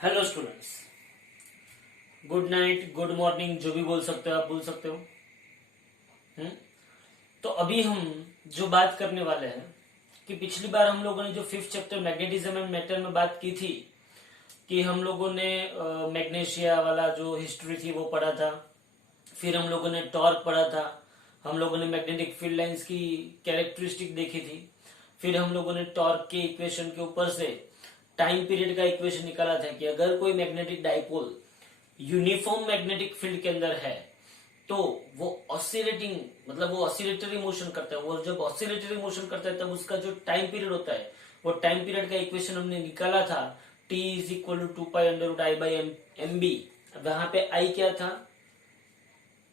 Hello students, good night, good morning, जो भी बोल सकते हो आप बोल सकते हो। हम्म तो अभी हम जो बात करने वाले हैं कि पिछली बार हम लोगों ने जो fifth chapter magnetism and matter में बात की थी कि हम लोगों ने मैग्नेशिया वाला जो हिस्ट्री थी वो पढ़ा था। फिर हम लोगों ने टॉर्क पढ़ा था। हम लोगों ने मैग्नेटिक फील्ड लाइंस की कैरेक्टरिस्टिक देखी थी। फिर हम लोगों ने टॉर्क के इक्वेशन के ऊपर से टाइम पीरियड का इक्वेशन निकाला था कि अगर कोई magnetic dipole uniform magnetic field के अंदर है तो वो ऑसिलेटिंग मतलब वो ऑसिलेटरी मोशन करता है। वो जब ऑसिलेटरी मोशन करता है तब उसका जो टाइम पीरियड होता है वो टाइम पीरियड का इक्वेशन हमने निकाला था। T is equal to 2 pi under root I by M B. वहां पे आई क्या था?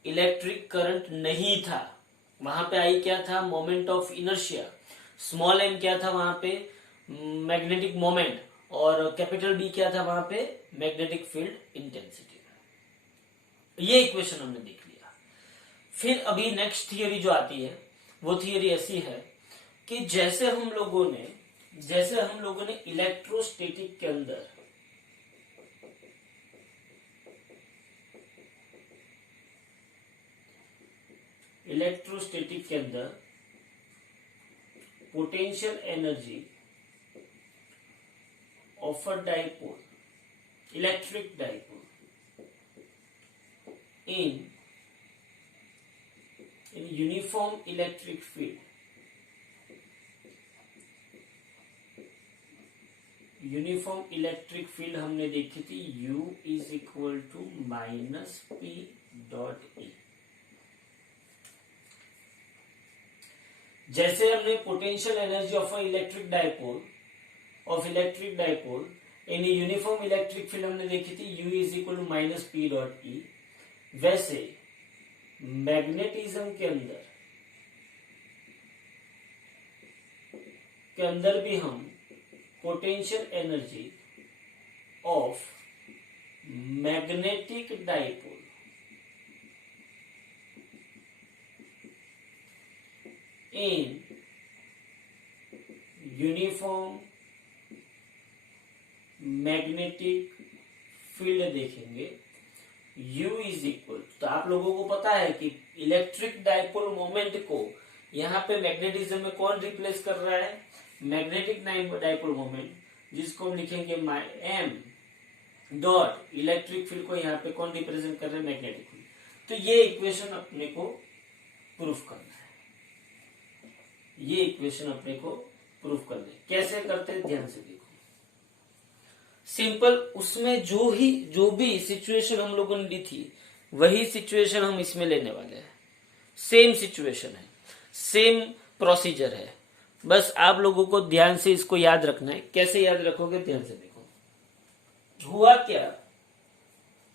इलेक्ट्रिक करंट नहीं था। वहां पे आई क्या था? Moment of inertia. Small M क्या था वहां पे? Magnetic moment. और कैपिटल बी क्या था वहां पे? Magnetic field intensity. ये इक्वेशन हमने देख लिया। फिर अभी नेक्स्ट थियरी जो आती है वो थियरी ऐसी है कि जैसे हम लोगों ने इलेक्ट्रोस्टैटिक के अंदर potential energy of a dipole, electric dipole in uniform electric field, uniform electric field हमने देखी थी U is equal to minus P dot E. जैसे हमने potential energy of electric dipole in uniform electric field हमने देखी थी U is equal to minus P dot E, वैसे magnetism के अंदर भी हम potential energy of magnetic dipole in uniform magnetic field देखेंगे। U इज इक्वल, तो आप लोगों को पता है कि इलेक्ट्रिक डाइपोल मोमेंट को यहाँ पे मैग्नेटिज्म में कौन रिप्लेस कर रहा है? मैग्नेटिक डाइपोल मोमेंट, जिसको हम लिखेंगे m डॉट इलेक्ट्रिक फील्ड को यहाँ पे कौन रिप्रेजेंट कर रहा है? Magnetic field. तो ये इक्वेशन अपने को प्रूफ करना है। कैसे करते हैं ध्यान से देखो। सिंपल, उसमें जो भी सिचुएशन हम लोगों ने ली थी वही सिचुएशन हम इसमें लेने वाले हैं। सेम सिचुएशन है, सेम प्रोसीजर है, बस आप लोगों को ध्यान से इसको याद रखना है। कैसे याद रखोगे ध्यान से देखो। हुआ क्या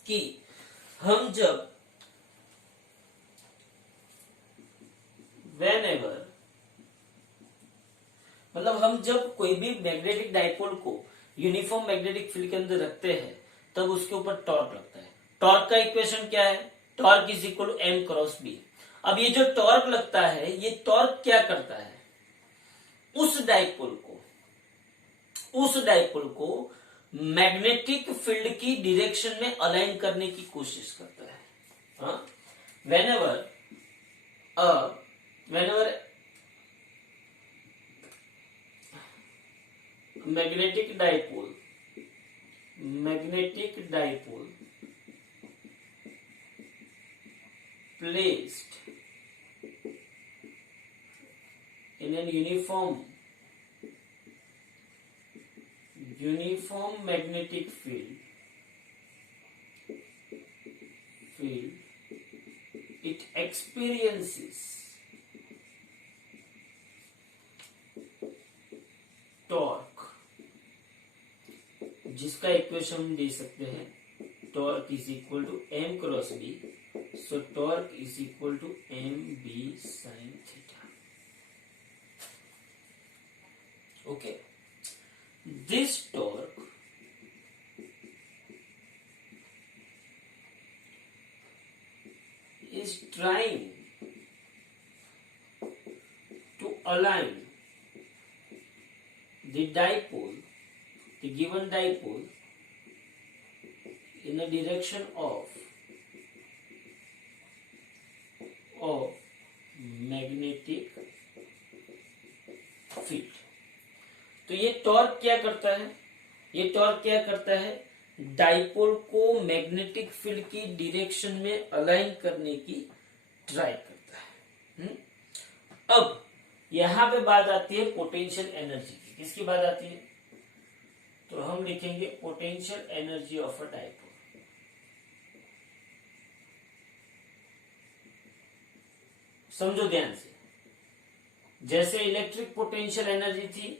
कि हम जब हम जब कोई भी मैग्नेटिक डाइपोल को यूनिफॉर्म मैग्नेटिक फील्ड के अंदर रखते हैं तब उसके ऊपर टॉर्क लगता है। टॉर्क का इक्वेशन क्या है? Torque is equal to M cross B. अब ये जो टॉर्क लगता है, ये टॉर्क क्या करता है? उस डाइपोल को मैग्नेटिक फील्ड की डायरेक्शन में अलाइन करने की कोशिश करता है। Whenever magnetic dipole placed in a uniform magnetic field, it experiences torque, जिसका इक्वेशन हम दे सकते हैं torque is equal to M cross B. So torque is equal to M B sine theta. Okay, this torque is trying to align the given dipole in a direction of magnetic field। तो ये torque क्या करता है, ये torque क्या करता है, dipole को मैग्नेटिक फील्ड की डायरेक्शन में अलाइन करने की ट्राई करता है। अब यहां पे बात आती है पोटेंशियल एनर्जी की। किसकी बात आती है, तो हम लिखेंगे potential energy of a dipole. समझो ध्यान से, जैसे इलेक्ट्रिक पोटेंशियल एनर्जी थी,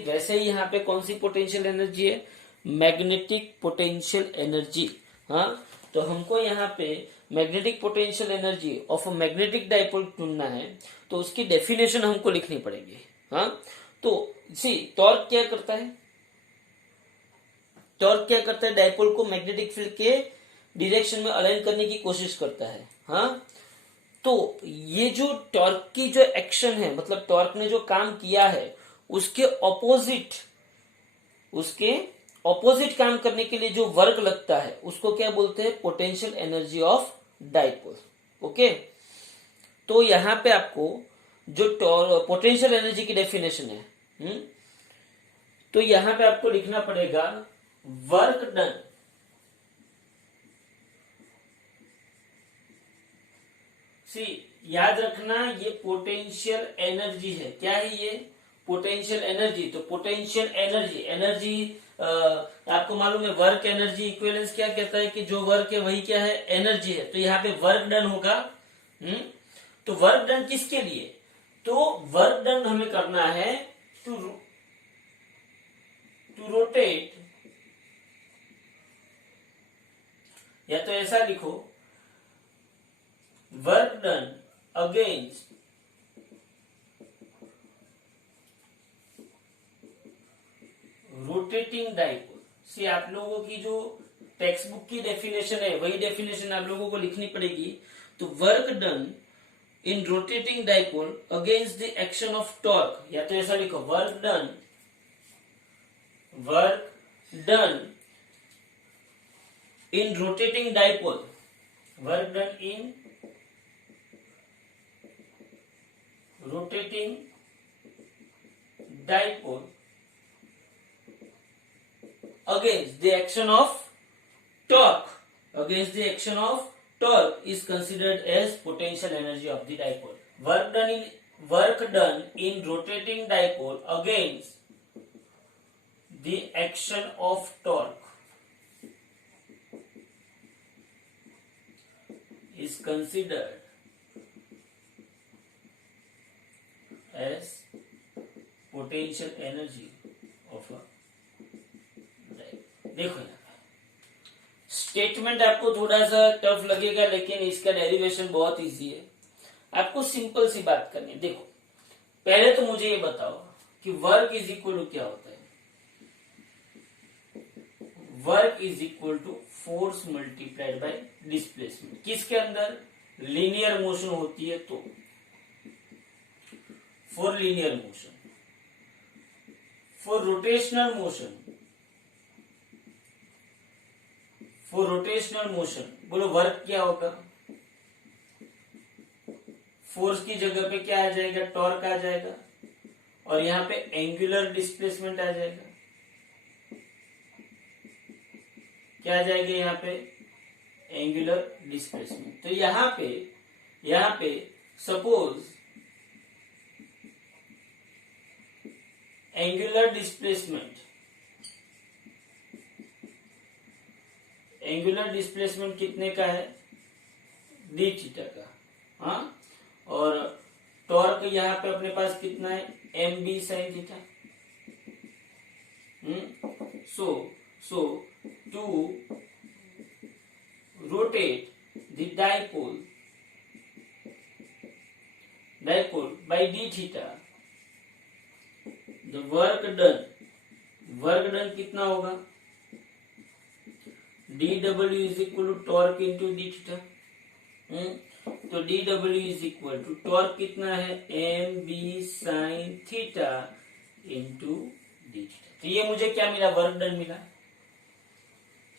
वैसे ही यहाँ पे कौन सी पोटेंशियल एनर्जी है, मैग्नेटिक पोटेंशियल एनर्जी। हाँ, तो हमको यहाँ पे magnetic potential energy of a magnetic dipole ढूंढना है, तो उसकी डेफिनेशन हमको लिखनी पड़ेगी। हाँ, तो सी टॉर्क क्या करता है, डाइपोल को मैग्नेटिक फील्ड के डायरेक्शन में अलाइन करने की कोशिश करता है। हाँ, तो ये जो टॉर्क की जो एक्शन है, मतलब टॉर्क ने जो काम किया है, उसके ऑपोजिट काम करने के लिए जो वर्क लगता है, उसको क्या बोलते हैं, potential energy of dipole. Okay, तो यहां पे आपको जो पोटेंशियल एनर्जी की डेफिनेशन है, तो यहां पे आपको लिखना पड़ेगा वर्क डन याद रखना, ये पोटेंशियल एनर्जी है। क्या है ये, पोटेंशियल एनर्जी। तो पोटेंशियल एनर्जी आपको मालूम है, वर्क एनर्जी इक्विवेलेंस क्या कहता है कि जो वर्क है वही क्या है, एनर्जी है। तो यहाँ पे वर्क डन होगा। तो वर्क डन किसके लिए, तो वर्क डन हमें करना है टू रोटेट, या तो ऐसा लिखो, work done against rotating dipole. See आप लोगों की जो टेक्स्ट बुक की डेफिनेशन है, वही डेफिनेशन आप लोगों को लिखनी पड़ेगी। तो work done in rotating dipole against the action of torque, या तो ऐसा लिखो, work done in rotating dipole, work done in rotating dipole against the action of torque, is considered as potential energy of the dipole. Work done in rotating dipole against the action of torque is considered as potential energy of a dipole। देखो यहाँ statement आपको थोड़ा सा tough लगेगा, लेकिन इसका derivation बहुत easy है। आपको सिंपल सी बात करनी है। देखो, पहले तो मुझे ये बताओ कि वर्क इज इक्वल टू क्या होता है। Work is equal to force multiplied by displacement. किसके अंदर, लीनियर मोशन होती है तो, for linear motion, for rotational motion बोलो वर्क क्या होगा, फोर्स की जगह पे क्या आ जाएगा, टॉर्क आ जाएगा, और यहाँ पे एंगुलर डिस्प्लेसमेंट आ जाएगा। क्या आ जाएगा यहाँ पे, एंगुलर डिस्प्लेसमेंट। तो यहाँ पे सपोज एंगुलर डिस्प्लेसमेंट कितने का है, डी थीटा का। हाँ, और टॉर्क यहाँ पे अपने पास कितना है, M B sine theta. So to rotate the dipole by D theta, the work done कितना होगा, dw is equal to torque into D theta. तो dw is equal to torque कितना है, M B sine theta into D theta. तो ये मुझे क्या मिला, वर्क डन मिला।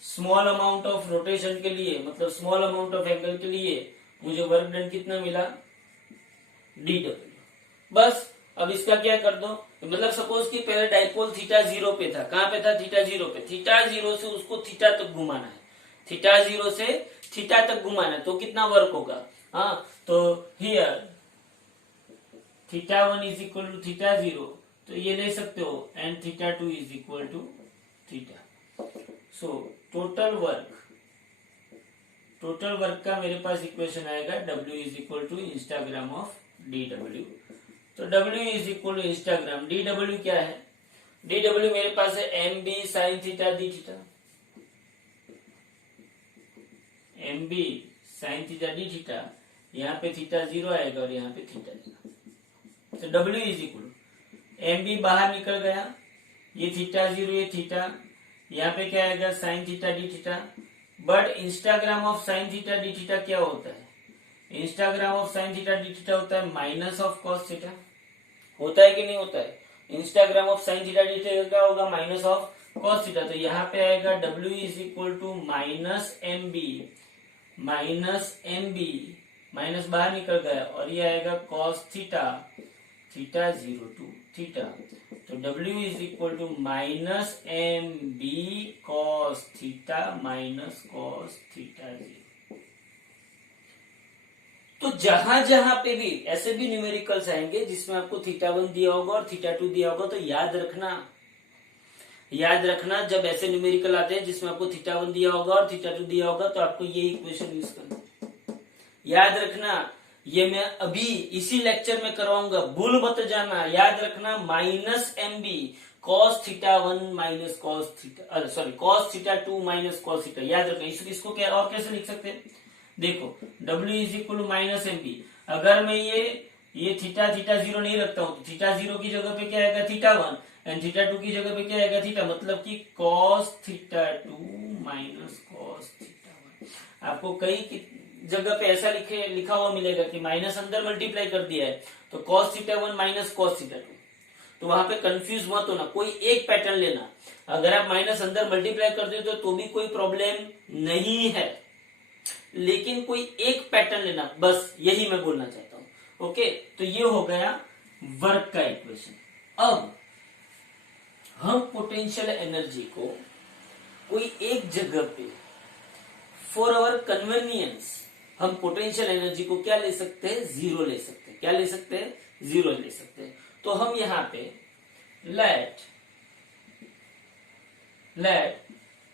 स्मॉल अमाउंट ऑफ रोटेशन के लिए, मतलब स्मॉल अमाउंट ऑफ एंगल के लिए मुझे वर्क डन कितना मिला, DW। बस अब इसका क्या कर दो, मतलब सपोज कि पहले डाइपोल थीटा 0 पे था, कहां पे था, थीटा 0 पे। थीटा 0 से उसको थीटा तक घुमाना है, थीटा 0 से थीटा तक घुमाना है, तो कितना वर्क होगा। हाँ, तो here theta 1 is equal to theta 0, तो ये ले सकते हो, and theta 2 is equal to theta. So total work का मेरे पास इक्वेशन आएगा W is equal to integral of DW। तो W is equal to integral, DW क्या है, DW मेरे पास है MB sine theta D theta, MB sine theta D theta, यहाँ पे थीटा 0 आएगा और यहाँ पे थीटा आएगा। तो W इज इक्वल, MB बाहर निकल गया, ये थीटा 0 ये थीटा, यहाँ पे क्या आएगा, sign theta D theta. But Instagram of sine theta D theta क्या होता है, Instagram of sine theta D theta होता है माइनस ऑफ कॉस थीटा। होता है कि नहीं होता है, Instagram of sine theta D theta क्या होगा, माइनस ऑफ कॉस थीटा। तो यहाँ पे आएगा W is equal to minus M B, minus बाहर निकल गया, और ये आएगा cos theta, theta 0 to theta. तो W is equal to minus MB cos theta minus cos theta 0। तो जहां जहां पे भी ऐसे भी न्यूमेरिकल्स आएंगे जिसमें आपको थीटा 1 दिया होगा और थीटा 2 दिया होगा, तो याद रखना जब ऐसे न्यूमेरिकल आते हैं जिसमें आपको थीटा 1 दिया होगा और थीटा 2 दिया होगा, तो आपको ये इक्वेशन यूज करना है। याद रखना, ये मैं अभी इसी लेक्चर में करवाऊंगा, भूल मत जाना। याद रखना minus MB cos theta 1 minus cos theta, sorry cos theta 2 minus cos theta, याद रखना। इसको क्या और कैसे लिख सकते हैं, देखो W is equal to minus MB। अगर मैं ये थीटा 0 नहीं रखता हूं, तो थीटा 0 की जगह पे क्या आएगा, थीटा 1, एंड थीटा 2 की जगह पे क्या आएगा, थीटा, मतलब कि cos theta 2 minus cos theta 1। आपको कई जगह पे ऐसा लिखा हुआ मिलेगा कि माइनस अंदर मल्टीप्लाई कर दिया है, तो cos theta 1 minus cos theta 2। तो वहां पे कंफ्यूज मत होना, कोई एक पैटर्न लेना। अगर आप माइनस अंदर मल्टीप्लाई कर देते हो तो भी कोई प्रॉब्लम नहीं है, लेकिन कोई एक पैटर्न लेना, बस यही मैं बोलना चाहता हूं। ओके, तो ये हो गया वर्क का इक्वेशन। अब हम पोटेंशियल एनर्जी को कोई एक जगह पे फॉर आवर कन्वीनियंस हम पोटेंशियल एनर्जी को क्या ले सकते हैं, 0 ले सकते हैं। क्या ले सकते हैं, 0 ले सकते हैं। तो हम यहां पे let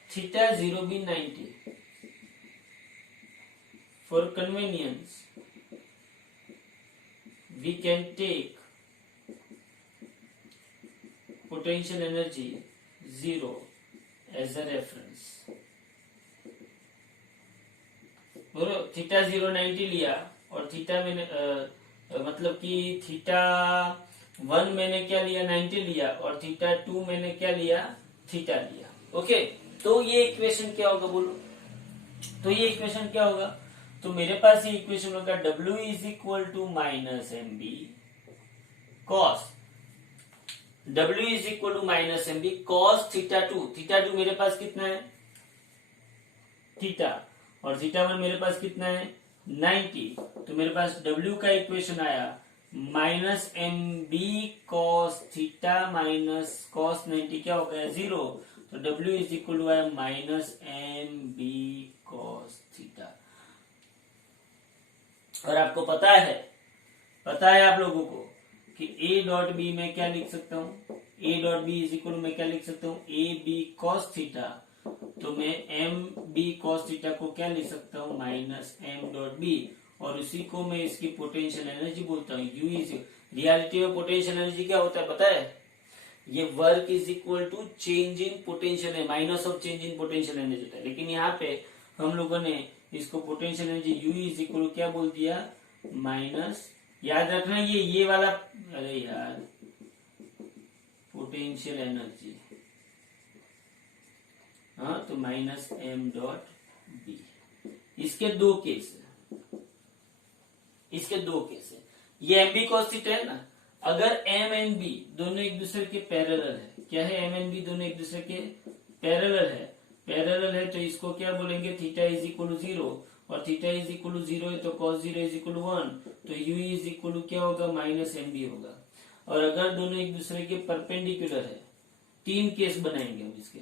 theta 0 be 90। For convenience, we can take potential energy 0 as a reference. Theta 0 90 लिया, और थीटा मैंने मतलब कि थीटा 1 मैंने क्या लिया, 90 लिया, और थीटा 2 मैंने क्या लिया, थीटा लिया। ओके, तो ये इक्वेशन क्या होगा, बोलो। तो ये इक्वेशन क्या होगा, तो मेरे पास ये इक्वेशन होगा W is equal to minus MB cos, W is equal to minus MB cos theta 2। Theta 2 मेरे पास कितना है, थीटा, और थीटा 1 मेरे पास कितना है, 90। तो मेरे पास W का इक्वेशन आया minus MB cos theta minus cos 90 क्या हो गया, 0। तो W इज इक्वल टू आया माइनस MB कॉस थीटा। और आपको पता है आप लोगों को कि A डॉट बी में क्या लिख सकता हूं, A dot B is equal मैं क्या लिख सकता हूं, AB कॉस थीटा। तो मैं MB कॉस थीटा को क्या लिख सकता हूं, माइनस M डॉट बी, और उसी को मैं इसकी पोटेंशियल एनर्जी बोलता हूँ। U इज, रियलिटी में पोटेंशियल एनर्जी क्या होता है पता है, ये work is equal to change in potential है, minus of change in potential energy होता है। लेकिन यहाँ पे हम लोगों ने इसको potential energy U is equal क्या बोल दिया, माइनस, याद रखना ये वाला, अरे यार पोटेंशियल एनर्जी, हाँ, तो माइनस M डॉट बी। इसके दो केस है, ये MB cos थीटा है ना। अगर M एंड B दोनों एक दूसरे के पैरेलल है, क्या है, M एंड B दोनों एक दूसरे के पैरेलल है, पैरेलल है तो इसको क्या बोलेंगे, थीटा इज इक्वल टू 0, और थीटा इज इक्वल टू 0 है तो cos 0 इज इक्वल टू 1, तो u इज इक्वल टू क्या होगा, माइनस एम बी होगा। और अगर दोनों एक दूसरे के परपेंडिकुलर है, तीन केस बनाएंगे हम इसके,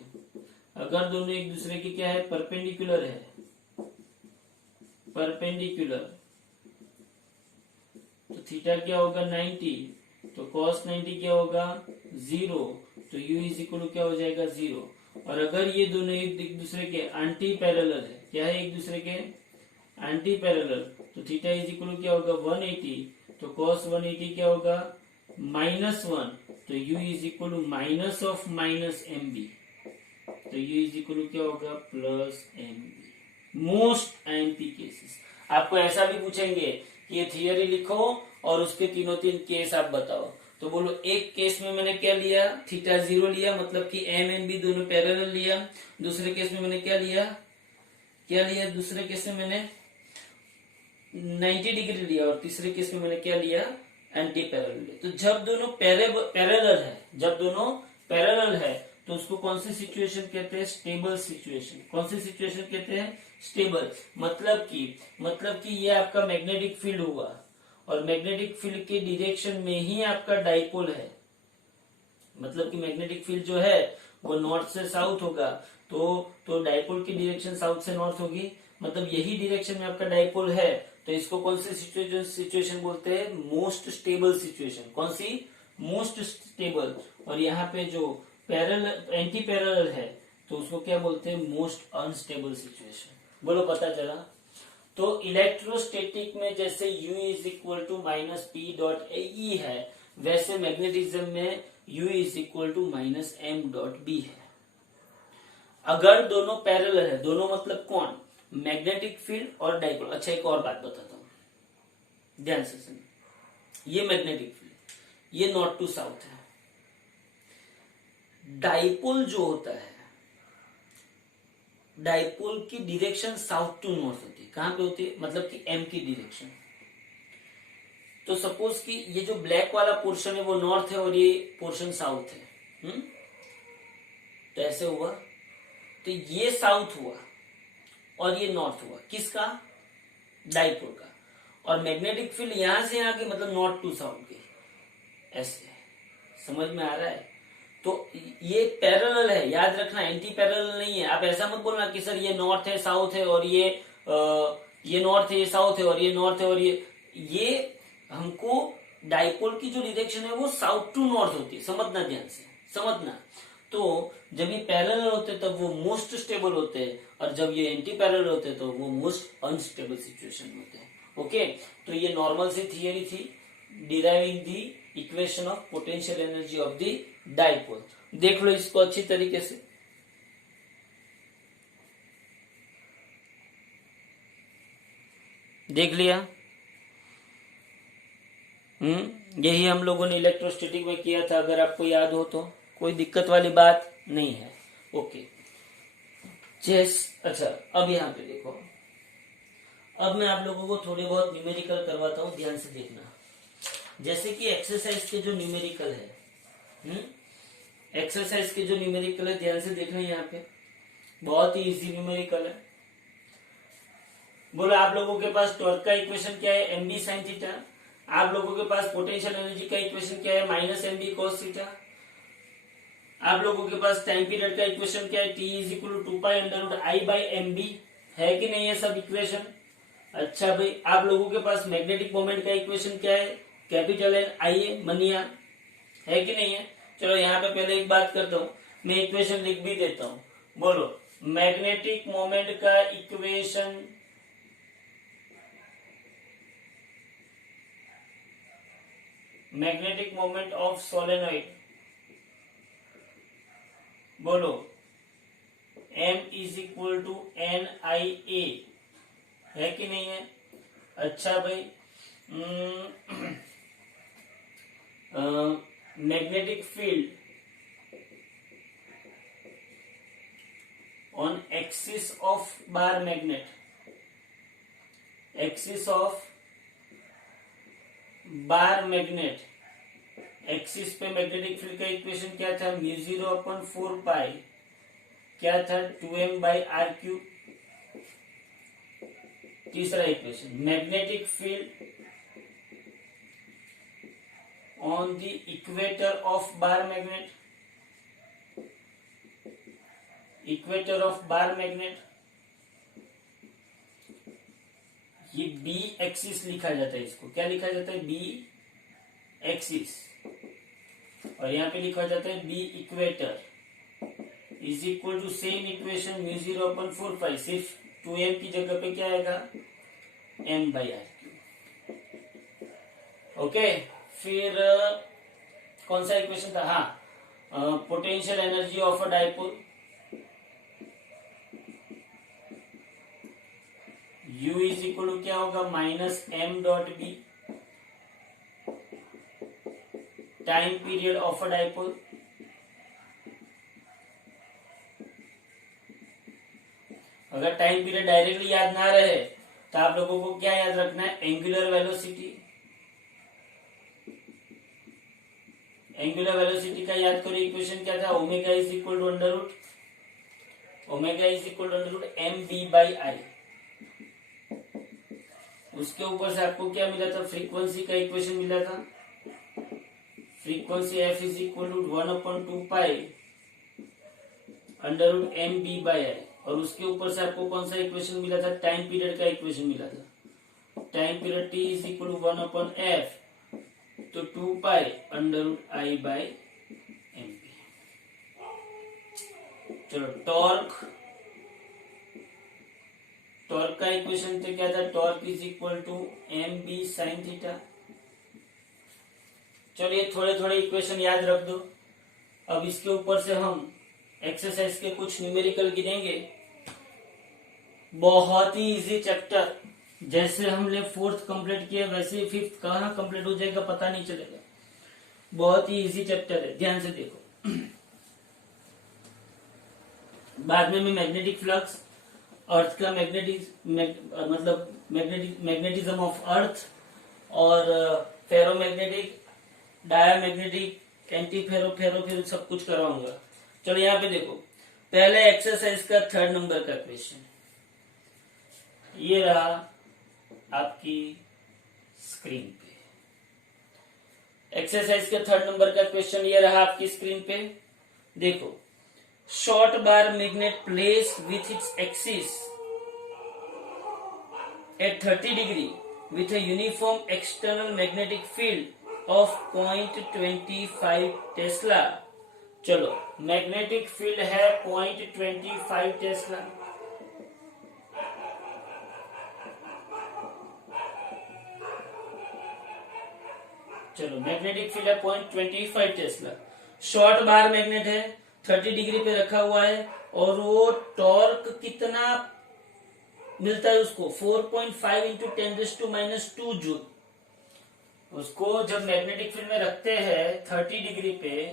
अगर दोनों एक दूसरे के क्या है, परपेंडिकुलर है, परपेंडिकुलर, तो थीटा क्या होगा 90, तो cos 90 क्या होगा 0, तो u इज इक्वल टू क्या हो जाएगा 0। और अगर ये दोनों एक दूसरे के एंटी पैरेलल है, क्या है, एक दूसरे के एंटी पैरेलल, तो थीटा इज इक्वल टू क्या होगा 180, तो cos 180 क्या होगा -1, तो u is equal to minus of minus M B, तो u इज इक्वल टू क्या होगा plus M B. Most IMP cases आपको ऐसा भी पूछेंगे कि ये थियरी लिखो और उसके तीनों तीन केस आप बताओ, तो बोलो एक केस में मैंने क्या लिया, थीटा 0 लिया, मतलब कि एम एन बी दोनों पैरेलल लिया। दूसरे केस में मैंने क्या लिया, दूसरे केस में मैंने 90 डिग्री लिया, और तीसरे केस में मैंने क्या लिया, एंटी पैरेलल लिया। तो जब दोनों पैरेलल है, जब दोनों पैरेलल है, तो उसको कौन सी सिचुएशन कहते हैं, स्टेबल सिचुएशन। कौन सी सिचुएशन कहते हैं, स्टेबल। मतलब कि ये आपका मैग्नेटिक फील्ड हुआ, और मैग्नेटिक फील्ड के डायरेक्शन में ही आपका डाइपोल है, मतलब कि मैग्नेटिक फील्ड जो है वो नॉर्थ से साउथ होगा, तो डाइपोल की डायरेक्शन साउथ से नॉर्थ होगी, मतलब यही डायरेक्शन में आपका डाइपोल है, तो इसको कौन सी सिचुएशन बोलते हैं, मोस्ट स्टेबल सिचुएशन। कौन सी, मोस्ट स्टेबल। और यहाँ पे जो पैरेलल एंटी पैरेलल है, तो उसको क्या बोलते हैं, मोस्ट अनस्टेबल सिचुएशन। बोलो पता चला। तो इलेक्ट्रोस्टैटिक में जैसे U is equal to minus P dot E है, वैसे मैग्नेटिज्म में U is equal to minus M dot B है। अगर दोनों पैरेलल है, दोनों मतलब कौन, मैग्नेटिक फील्ड और डाइपोल। अच्छा एक और बात बताता हूं, ध्यान से सुनिए, ये मैग्नेटिक फील्ड, ये नॉर्थ टू साउथ है। डाइपोल जो होता है, डाइपोल की डायरेक्शन साउथ टू नॉर्थ होती है। कहां पे होती है, मतलब कि एम की डायरेक्शन। तो सपोज कि ये जो ब्लैक वाला पोर्शन है वो नॉर्थ है और ये पोर्शन साउथ है, तो ऐसे हुआ, तो ये साउथ हुआ और ये नॉर्थ हुआ, किसका, डाइपोल का। और मैग्नेटिक फील्ड यहां से आगे, मतलब नॉर्थ टू साउथ के, ऐसे। समझ में आ रहा है। तो ये पैरेलल है, याद रखना, एंटी पैरेलल नहीं है। आप ऐसा मत बोलना कि सर ये नॉर्थ है साउथ है और ये नॉर्थ है, ये साउथ है, और ये नॉर्थ है, और ये हमको डाइपोल की जो डायरेक्शन है वो साउथ टू नॉर्थ होती है। समझना, ध्यान से समझना। तो जब ये पैरेलल होते हैं तब वो मोस्ट स्टेबल होते हैं, और जब ये एंटी पैरेलल होते हैं तो वो मोस्ट अनस्टेबल सिचुएशन होते हैं। ओके, तो ये नॉर्मल सी थियरी थी, deriving the equation of potential energy of the dipole. देख लो इसको अच्छी तरीके से। देख लिया, यही हम लोगों ने इलेक्ट्रोस्टैटिक में किया था, अगर आपको याद हो तो। कोई दिक्कत वाली बात नहीं है। ओके, अच्छा अब यहां पे देखो, अब मैं आप लोगों को थोड़े बहुत न्यूमेरिकल करवाता हूं, ध्यान से देखना। जैसे कि एक्सरसाइज के जो न्यूमेरिकल है, एक्सरसाइज के जो न्यूमेरिकल है, ध्यान से देखना, यहाँ पे बहुत ही इजी न्यूमेरिकल है। बोलो आप लोगों के पास टॉर्क का इक्वेशन क्या है, एम बी साइन थीटा। आप लोगों के पास पोटेंशियल एनर्जी का इक्वेशन क्या है, minus M B cos theta. आप लोगों के पास टाइम पीरियड का इक्वेशन क्या है, T is equal to 2 pi under root I by M B, है कि नहीं है सब इक्वेशन। अच्छा भाई, आप लोगों के पास मैग्नेटिक मोमेंट का इक्वेशन क्या है, कैपिटल एन आई ए मनिया, है कि नहीं है। चलो यहाँ पे पहले एक बात करता हूँ, मैं इक्वेशन लिख भी देता हूँ। बोलो मैग्नेटिक मोमेंट का equation, magnetic moment of solenoid, बोलो m is equal to N I A, है कि नहीं है। अच्छा भाई, magnetic field on axis of bar magnet, axis of bar magnet, axis पे मैग्नेटिक फील्ड का इक्वेशन क्या था, म्यू 0/4 पाई क्या था 2m/r³। तीसरा equation, magnetic field on the equator of bar magnet, equator of bar magnet, ये B axis लिखा जाता है, इसको क्या लिखा जाता है, बी एक्सिस, और यहां पे लिखा जाता है B equator is equal to same equation μ0/4π, सिर्फ 2m की जगह पे क्या आएगा, m/r³। ओके, फिर कौन सा इक्वेशन था, हाँ, potential energy of a dipole, U is equal to क्या होगा, -m.b, time period of a dipole, अगर टाइम पीरियड डायरेक्टली याद ना रहे तो आप लोगों को क्या याद रखना है, एंगुलर वेलोसिटी। एंगुलर वेलोसिटी का याद करो, इक्वेशन क्या था, omega is equal to mv/i। उसके ऊपर से आपको क्या मिला था, फ्रीक्वेंसी का इक्वेशन मिला था, frequency f is equal to 1/2π √mv/i, और उसके ऊपर से आपको कौन सा इक्वेशन मिला था, टाइम पीरियड का इक्वेशन मिला था, time period t is equal to 1/f, तो 2π √i/mv। चलो, टॉर्क का इक्वेशन तो क्या था, torque is equal to mb sin theta. चलिए थोड़े थोड़े इक्वेशन याद रख दो। अब इसके ऊपर से हम एक्सरसाइज के कुछ न्यूमेरिकल गिनेंगे, बहुत ही इजी चैप्टर, जैसे हमने 4th कंप्लीट किया वैसे ही 5th कहाँ कंप्लीट हो जाएगा पता नहीं चलेगा, बहुत ही इजी चैप्टर है, ध्यान से देखो। बाद में मैं मैग्नेटिक फ्लक्स, अर्थ का मैग्नेटिज्म ऑफ अर्थ, और फेरोमैग्नेटिक, डायामैग्नेटिक, एंटी फेरो सब कुछ कराऊंगा। चलो यहाँ पे देखो, पहले एक्सरसाइज का 3rd नंबर का क्वेश्चन, ये रहा आपकी स्क्रीन पे। एक्सरसाइज का 3rd नंबर का क्वेश्चन ये रहा आपकी स्क्रीन पे, देखो, short bar magnet place with its axis at 30 degree with a uniform external magnetic field of 0.25 Tesla. चलो, मैग्नेटिक फील्ड है 0.25 टेस्ला, चलो मैग्नेटिक फील्ड है 0.25 टेस्ला, शॉर्ट बार मैग्नेट है, 30 डिग्री पे रखा हुआ है, और वो टॉर्क कितना मिलता है उसको, 4.5 इंटू 10⁻² जूल। उसको जब मैग्नेटिक फील्ड में रखते हैं 30 डिग्री पे,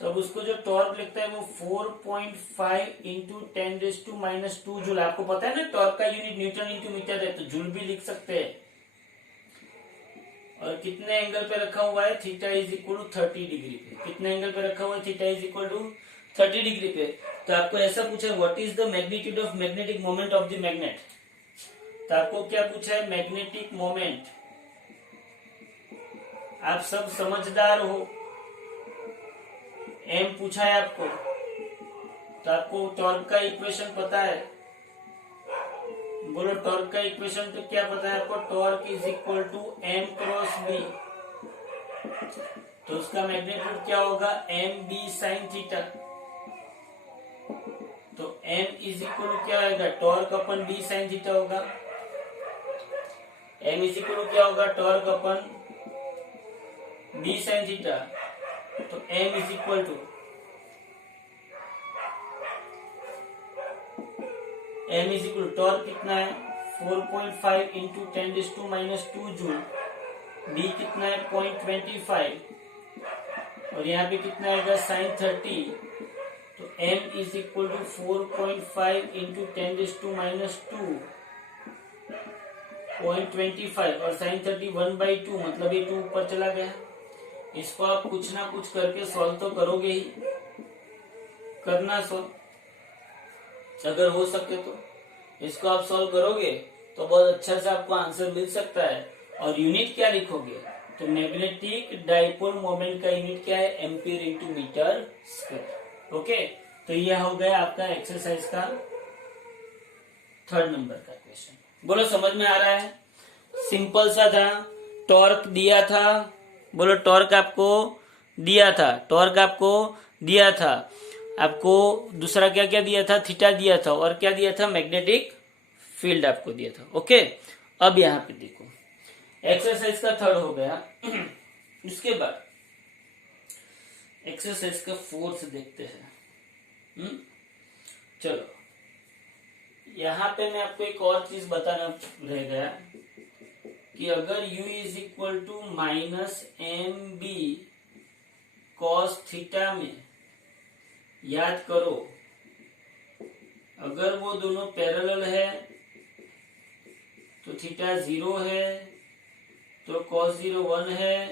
तब उसको जो टॉर्क लिखता है वो 4.5 इंटू 10⁻² जूल। आपको पता है ना, टॉर्क का यूनिट न्यूटन इंटू मीटर है, तो जूल भी लिख सकते हैं। और कितने एंगल पे रखा हुआ है, theta is equal to 30 degree पे। कितने एंगल पे रखा हुआ है, theta is equal to 30 degree पे। तो आपको ऐसा पूछा, what is the magnitude of magnetic moment of the magnet. तो आपको क्या पूछा है, मैग्नेटिक मोमेंट। आप सब समझदार हो, एम पूछा है आपको, तो आपको टॉर्क का इक्वेशन पता है, बोलो टॉर्क का इक्वेशन तो क्या पता है आपको, torque is equal to m cross b। तो उसका मैग्नीट्यूड क्या होगा, mb sin थीटा। तो m इज इक्वल टू क्या होगा, टॉर्क अपन b sin थीटा होगा। m इज इक्वल टू क्या होगा, टॉर्क अपन b sin थीटा। तो m is equal to m is equal torque कितना है 4.5 इंटू 10⁻² जूल, b कितना है 0.25, और यहाँ पे कितना आएगा sin 30। तो m is equal to 4.5 into 10⁻² 0.25, और sin 30 1/2, मतलब ये 2 ऊपर चला गया। इसको आप कुछ ना कुछ करके सॉल्व तो करोगे ही, करना सॉल्व। अगर हो सके तो इसको आप सॉल्व करोगे तो बहुत अच्छा से आपको आंसर मिल सकता है। और यूनिट क्या लिखोगे, तो मैग्नेटिक डाइपोल मोमेंट का यूनिट क्या है, ampere into metre square. Okay, तो यह हो गया आपका एक्सरसाइज का 3rd नंबर का क्वेश्चन। बोलो समझ में आ रहा है, सिंपल सा था। टॉर्क दिया था, बोलो टॉर्क आपको दिया था, टॉर्क आपको दिया था, आपको दूसरा क्या क्या दिया था, थीटा दिया था, और क्या दिया था, मैग्नेटिक फील्ड आपको दिया था। ओके, अब यहाँ पे देखो एक्सरसाइज का 3rd हो गया। उसके बाद एक्सरसाइज का 4th देखते हैं। चलो, यहाँ पे मैं आपको एक और चीज बताना रह गया कि अगर u is equal to minus M B cos theta में, याद करो अगर वो दोनों पैरेलल है तो थीटा 0 है, तो कॉस 0 1 है,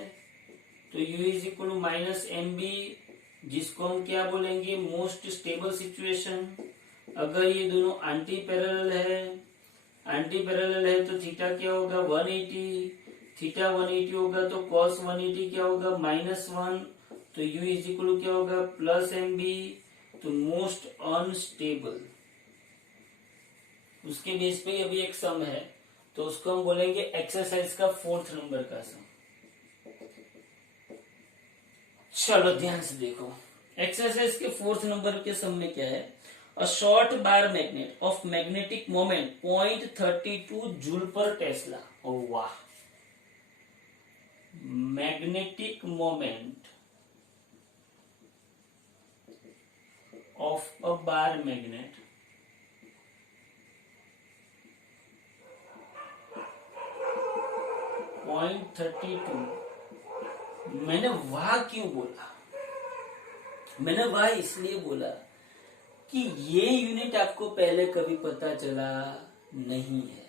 तो u is equal to minus M B, जिसको हम क्या बोलेंगे, मोस्ट स्टेबल सिचुएशन। अगर ये दोनों एंटी पैरेलल है तो थीटा क्या होगा, 180, थीटा 180 होगा तो कॉस 180 क्या होगा, -1, तो u इज इक्वल टू क्या होगा, प्लस एम बी, तो मोस्ट अनस्टेबल। उसके बेस पे अभी एक सम है तो उसको हम बोलेंगे एक्सरसाइज का 4th नंबर का सम। चलो ध्यान से देखो, एक्सरसाइज के 4th नंबर के सम में क्या है, a short bar magnet of magnetic moment 0.32 joule पर टेस्ला। ओ वाह, magnetic moment of a bar magnet 0.32। मैंने वाह क्यों बोला, मैंने वाह इसलिए बोला कि ये यूनिट आपको पहले कभी पता चला नहीं है,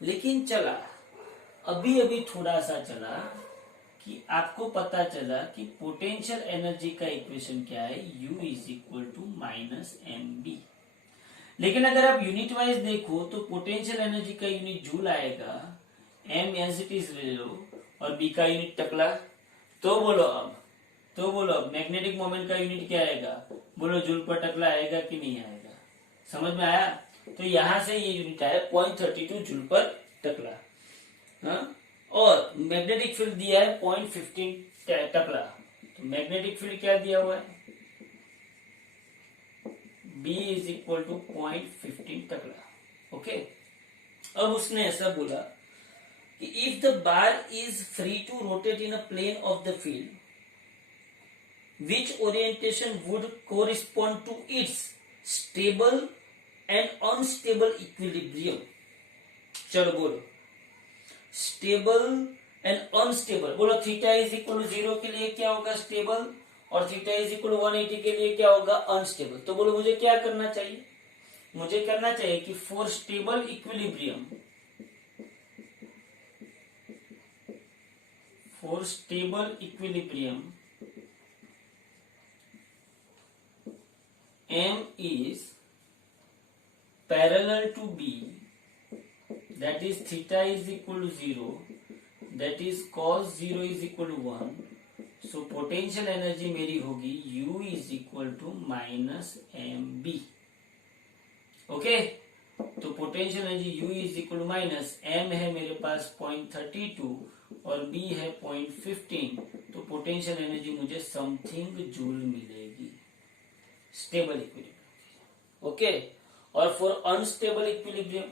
लेकिन चला अभी अभी थोड़ा सा चला कि आपको पता चला कि पोटेंशियल एनर्जी का इक्वेशन क्या है, U is equal to minus M B. लेकिन अगर आप यूनिट वाइज देखो तो पोटेंशियल एनर्जी का यूनिट जूल आएगा, एम एज इट इज ले लो, और बी का यूनिट टकला। तो बोलो अब मैग्नेटिक मोमेंट का यूनिट क्या आएगा, बोलो जूल पर टकला आएगा कि नहीं आएगा, समझ में आया। तो यहां से ये यूनिट आया 0.32 जूल पर टकला। हाँ? और मैग्नेटिक फील्ड दिया है 0.15 टकला, तो मैग्नेटिक फील्ड क्या दिया हुआ है, B इज इक्वल टू 0.15 टकला। ओके, अब उसने ऐसा बोला कि if the bar is free to rotate in a plane of the field which orientation would correspond to its stable and unstable equilibrium। चलो बोलो, स्टेबल एंड अनस्टेबल, बोलो theta is equal to 0 के लिए क्या होगा, स्टेबल, और theta is equal to 180 के लिए क्या होगा, अनस्टेबल। तो बोलो मुझे क्या करना चाहिए, मुझे करना चाहिए कि for stable equilibrium, for stable equilibrium M is parallel to B, that is theta is equal to 0, that is cos 0 is equal to 1, so potential energy मेरी होगी U is equal to minus MB। Okay, तो potential energy U is equal to minus M है मेरे पास 0.32 और B है 0.15, तो potential energy मुझे something joule मिलेगी, स्टेबल इक्विलिब्रियम। ओके, और for unstable equilibrium,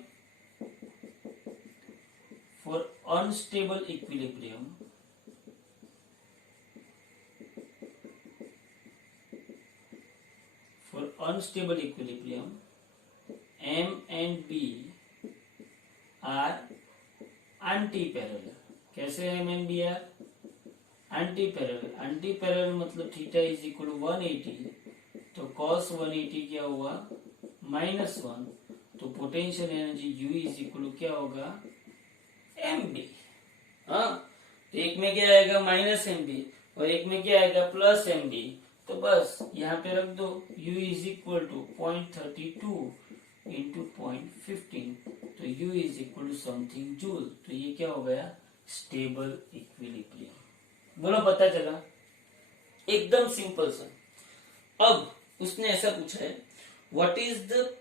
for unstable equilibrium M and B are anti-parallel। कैसे M and B are anti-parallel? anti-parallel मतलब थीटा इज इक्वल टू 180, तो cos 180 क्या हुआ, -1, तो potential energy U is equal to क्या होगा, MB। हाँ, तो एक में क्या आएगा -MB और एक में क्या आएगा +MB, तो बस यहाँ पे रख दो, U is equal to 0.32 into 0.15, तो U is equal to something joule. तो ये क्या हो गया? Stable equilibrium. बोलो, पता चला? एकदम सिंपल सा। अब उसने ऐसा पूछा है, व्हाट इज द,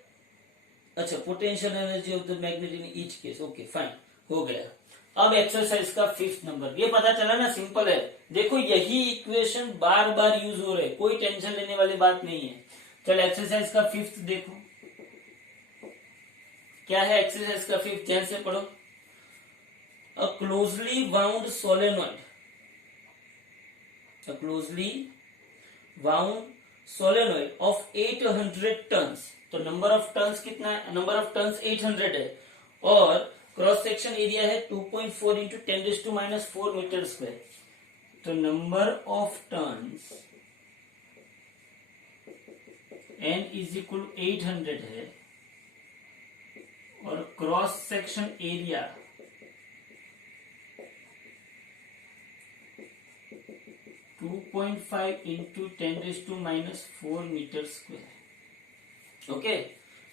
अच्छा, potential energy of the magnet in each case. Okay fine, हो गया। अब एक्सरसाइज का 5th नंबर, ये पता चला ना, सिंपल है। देखो यही इक्वेशन बार बार यूज हो रहे, कोई टेंशन लेने वाली बात नहीं है। चल एक्सरसाइज का 5th देखो, क्या है एक्सरसाइज का 5th, ध्यान से पढ़ो। A closely wound solenoid, a closely wound solenoid of 800 turns. तो नंबर ऑफ टन्स कितना है? नंबर ऑफ टन्स 800 है, और क्रॉस सेक्शन एरिया है 2.4 इंटू 10⁻⁴ मीटर स्क्वायर। तो number of turns n is equal 800 है, और cross section area 2.5 into 10⁻⁴ metre square. Okay,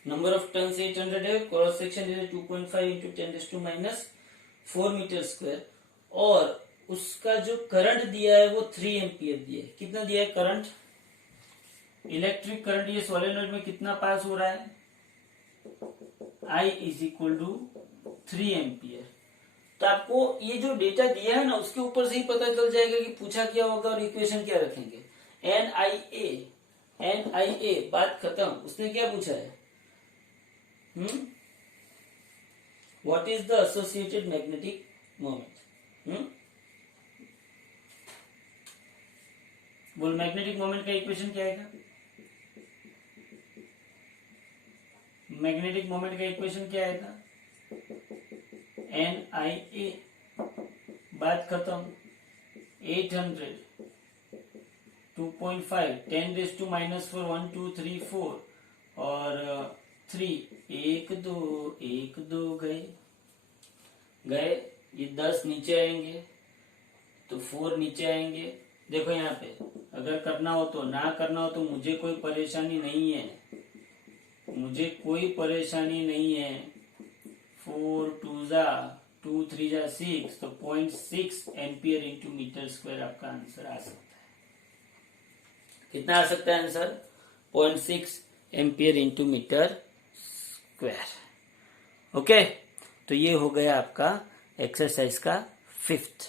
number of turns 800 है, cross section area 2.5 into 10⁻⁴ metre square, और उसका जो करंट दिया है वो 3 एम्पियर दिया है। कितना दिया है करंट? इलेक्ट्रिक करंट ये सोलेनॉइड में कितना पास हो रहा है? I is equal to 3 ampere. तो आपको ये जो डेटा दिया है ना, उसके ऊपर से ही पता चल जाएगा कि पूछा क्या होगा और इक्वेशन क्या रखेंगे। NIA, बात खत्म। उसने क्या पूछा है? What is the associated magnetic moment? बोल, मैग्नेटिक मोमेंट का इक्वेशन क्या आएगा? मैग्नेटिक मोमेंट का इक्वेशन क्या आएगा? NIA, बात खत्म। 800, 2.5, 10⁻⁴, 1 2 3 4, और 3, 1 2 1 2 गए, ये 10 नीचे आएंगे, तो 4 नीचे आएंगे। देखो यहाँ पे, अगर करना हो तो, ना करना हो तो मुझे कोई परेशानी नहीं है, मुझे कोई परेशानी नहीं है। 4 2 जा 2 3 जा 6, तो 0.6 एम्पियर इंटू मीटर स्क्वायर आपका आंसर आ सकता है। कितना आ सकता है answer? 0.6 ampere into metre square. Okay, तो ये हो गया आपका एक्सरसाइज का 5th।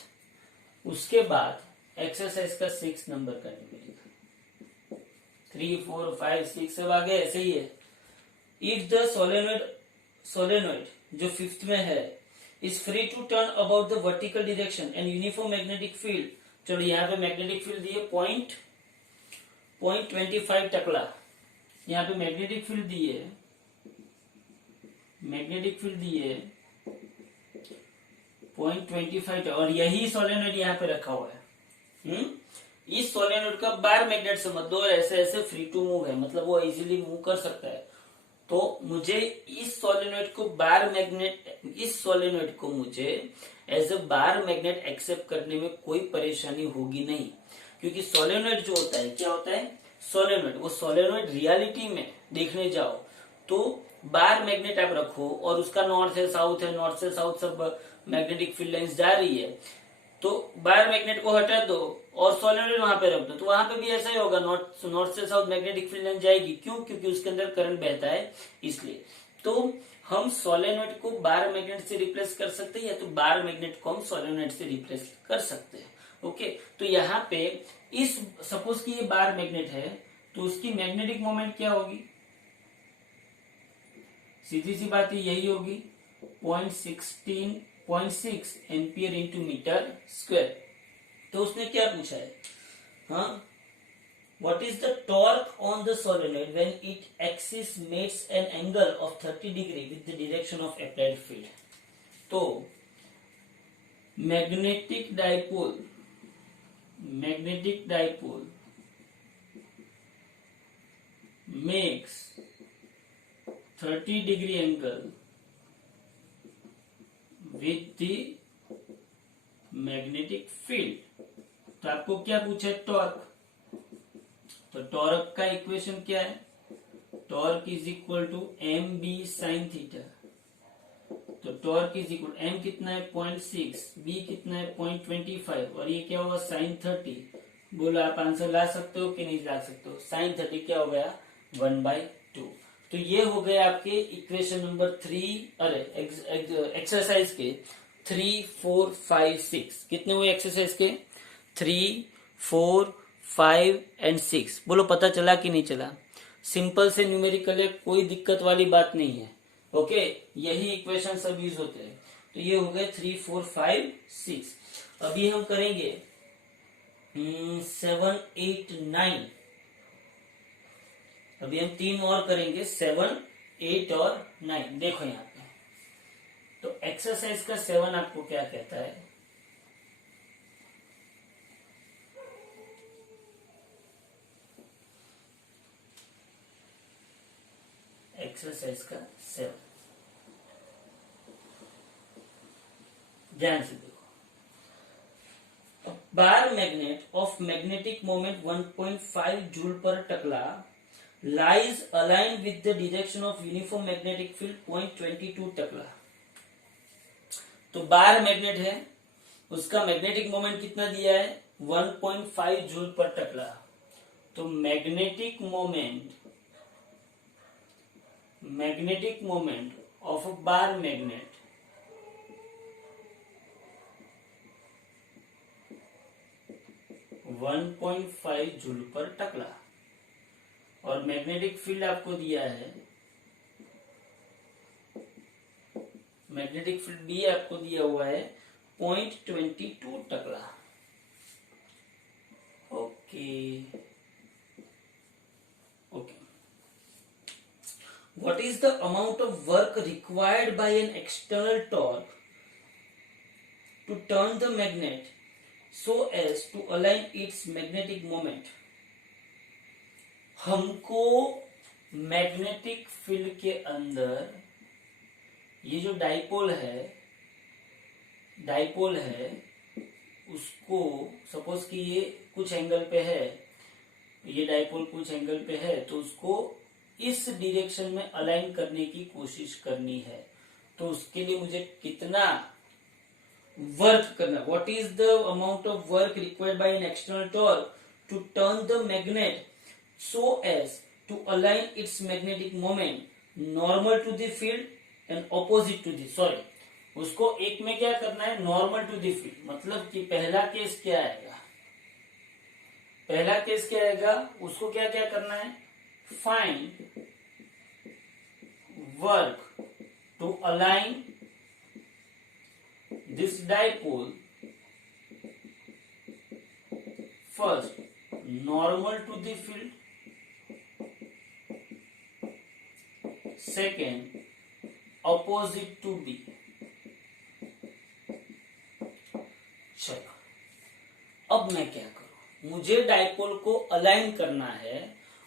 उसके बाद एक्सरसाइज का 6 नंबर का निकलेगा। 3 4 5 6 सब आगे ऐसे ही है। इफ द सोलेनॉइड जो 5th में है is free to turn about the vertical direction and uniform magnetic field. चलो यहाँ पे मैग्नेटिक फील्ड दिए 0.25 टकला। यहाँ पे मैग्नेटिक फील्ड दिए, मैग्नेटिक फील्ड दिए 0.25, और यही सोलेनॉइड यहाँ पे रखा हुआ है। इस सोलेनॉइड का बार मैग्नेट समझ दो, ऐसे ऐसे फ्री टू मूव है, मतलब वो इजीली मूव कर सकता है। तो मुझे इस सोलेनॉइड को मुझे as a bar magnet accept करने में कोई परेशानी होगी नहीं, क्योंकि सोलेनॉइड जो होता है, क्या होता है सोलेनॉइड, वो सोलेनॉइड रियलिटी में देखने जाओ तो बार मैग्नेट आप रखो, और उसका नॉर्थ है साउथ है, नॉर्थ से साउथ सब मैग्नेटिक फील्ड लाइंस जा रही है, तो बार मैग्नेट को हटा दो और सोलेनॉइड वहां पे रख दो, तो वहां पे भी ऐसा ही होगा, नॉर्थ से साउथ मैग्नेटिक फील्ड लाइन जाएगी। क्यों? क्योंकि उसके अंदर करंट बहता है, इसलिए। तो हम सोलेनॉइड को बार मैग्नेट से रिप्लेस कर सकते हैं, या तो बार मैग्नेट को हम सोलेनॉइड से रिप्लेस कर सकते हैं। ओके, तो यहाँ पे इस सपोज की ये बार मैग्नेट है, तो उसकी मैग्नेटिक मोमेंट क्या होगी? सीधी सी बात यही होगी, 0.6 एम्पियर इंटू मीटर स्क्वायर। तो उसने क्या पूछा है? हाँ, what is the torque on the solenoid when it axis makes an angle of 30 degree with the direction of applied field. तो magnetic dipole makes 30 degree angle with the magnetic field. तो आपको क्या पूछा है? टॉर्क। तो torque का equation क्या है? Torque is equal to M B sine theta. तो टॉर्क इज इक्वल एम कितना है 0.6, बी कितना है 0.25 और ये क्या होगा साइन 30। बोलो आप आंसर ला सकते हो कि नहीं ला सकते हो। साइन 30 क्या हो गया 1/2। तो ये हो गए आपके इक्वेशन नंबर 3, अरे एक्सरसाइज के 3, 4, 5, 6। कितने हुए एक्सरसाइज के 3, 4, 5 एंड 6। बोलो पता चला कि नहीं चला। सिंपल से न्यूमेरिकल है, कोई दिक्कत वाली बात नहीं है। ओके, यही इक्वेशन सब यूज होते हैं। तो ये हो गए 3, 4, 5, 6। अभी हम करेंगे 7, 8, 9। अभी हम 3 और करेंगे 7, 8 और 9। देखो यहाँ पे तो एक्सरसाइज का 7 आपको क्या कहता है, एक्सरसाइज का 7 ध्यान से देखो। बार magnet of magnetic moment 1.5 joule पर टकला lies aligned with the direction of uniform magnetic field 0.22 टकला। तो बार मैग्नेट है, उसका मैग्नेटिक मोमेंट कितना दिया है 1.5 जूल पर टकला। तो magnetic moment of a bar magnet one 1.5 joule पर टकला और मैग्नेटिक फील्ड आपको दिया है, मैग्नेटिक फील्ड भी आपको दिया हुआ है 0.22 टकला। Okay okay. What is the amount of work required by an external torque to turn the magnet so as to align its magnetic moment। हमको मैग्नेटिक फील्ड के अंदर ये जो डाइपोल है उसको सपोज कि ये कुछ एंगल पे है, ये डाइपोल कुछ एंगल पे है, तो उसको इस डायरेक्शन में अलाइन करने की कोशिश करनी है। तो उसके लिए मुझे कितना वर्क करना, what is the amount of work required by an external torque to turn the magnet so as to align its magnetic moment normal to the field and opposite to the, उसको एक में क्या करना है normal to the field. मतलब कि पहला case क्या आएगा, उसको क्या क्या करना है, find work to align this dipole first normal to the field, second opposite to B. चलो अब मैं क्या करूं, मुझे डाइपोल को अलाइन करना है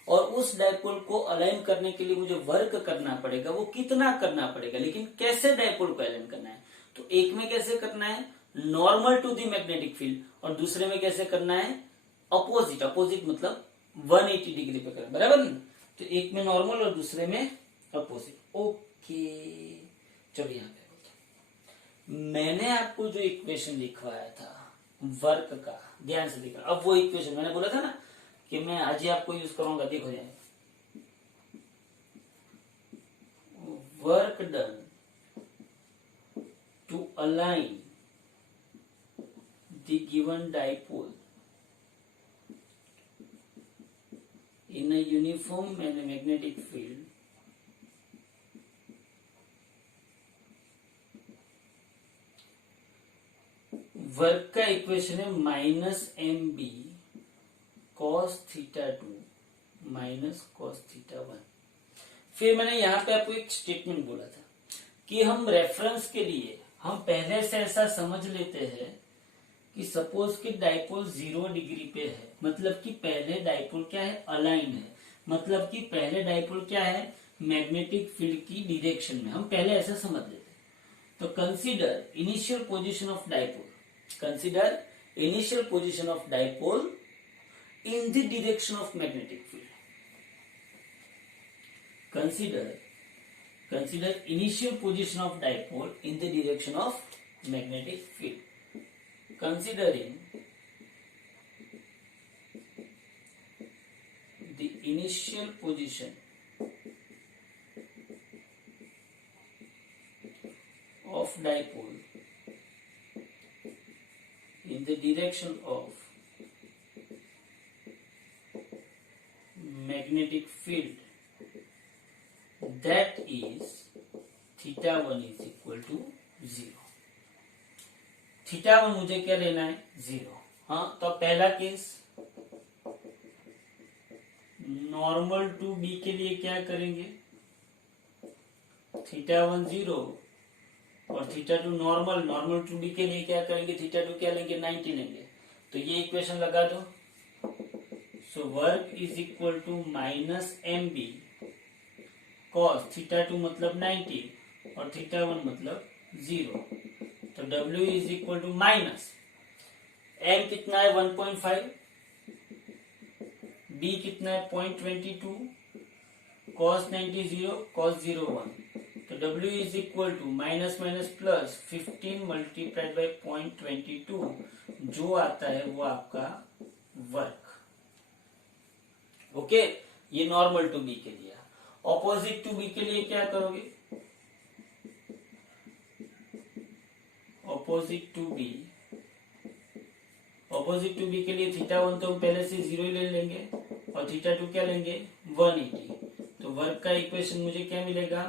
और उस डाइपोल को अलाइन करने के लिए मुझे वर्क करना पड़ेगा। वो कितना करना पड़ेगा, लेकिन कैसे डाइपोल को अलाइन करना है। तो एक में कैसे करना है normal to the magnetic field और दूसरे में कैसे करना है अपोजिट मतलब 180 डिग्री पे करना, बराबर नहीं। तो एक में नॉर्मल और दूसरे में अपोजिट। ओके चलो यहाँ पे मैंने आपको जो इक्वेशन लिखवाया था वर्क का, ध्यान से देखा। अब वो इक्वेशन मैंने बोला था ना कि मैं आज ही आपको यूज करूंगा, देखो जाए work done to align the given dipole in a uniform and a magnetic field work का इक्वेशन है -mb cos theta 2 minus cos theta 1। फिर मैंने यहां पे आपको एक स्टेटमेंट बोला था कि हम रेफरेंस के लिए हम पहले से ऐसा समझ लेते हैं कि सपोज कि डाइपोल 0 डिग्री पे है, मतलब कि पहले डाइपोल क्या है अलाइन है, मतलब कि पहले डाइपोल क्या है मैग्नेटिक फील्ड की डायरेक्शन में, हम पहले ऐसा समझ लेते हैं। तो consider initial position of dipole in the direction of magnetic field. consider initial position of dipole in the direction of magnetic field. Considering the initial position of dipole in the direction of magnetic field, that is theta 1 is equal to 0. Theta 1 मुझे क्या लेना है? 0. हाँ, तो पहला case normal to B के लिए क्या करेंगे? थीटा 1 0 और थीटा 2 नॉर्मल टू बी के लिए क्या करेंगे? थीटा 2 क्या लेंगे? 90 लेंगे. तो ये इक्वेशन लगा दो. So work is equal to minus M B cos theta 2 मतलब 90 और थीटा 1 मतलब 0. तो W is equal to minus M कितना है? 1.5. बी कितना है? 0.22. cos 90 0 cos 0 1. तो W is equal to minus minus plus 15 multiplied by 0.22. जो आता है वो आपका वर्क. ओके, ये नॉर्मल टू बी के लिए. ऑपोजिट टू बी के लिए क्या करोगे? ऑपोजिट टू बी के लिए थीटा 1 तो हम पहले से 0 ले लेंगे और थीटा 2 क्या लेंगे? 180. तो वर्क का इक्वेशन मुझे क्या मिलेगा?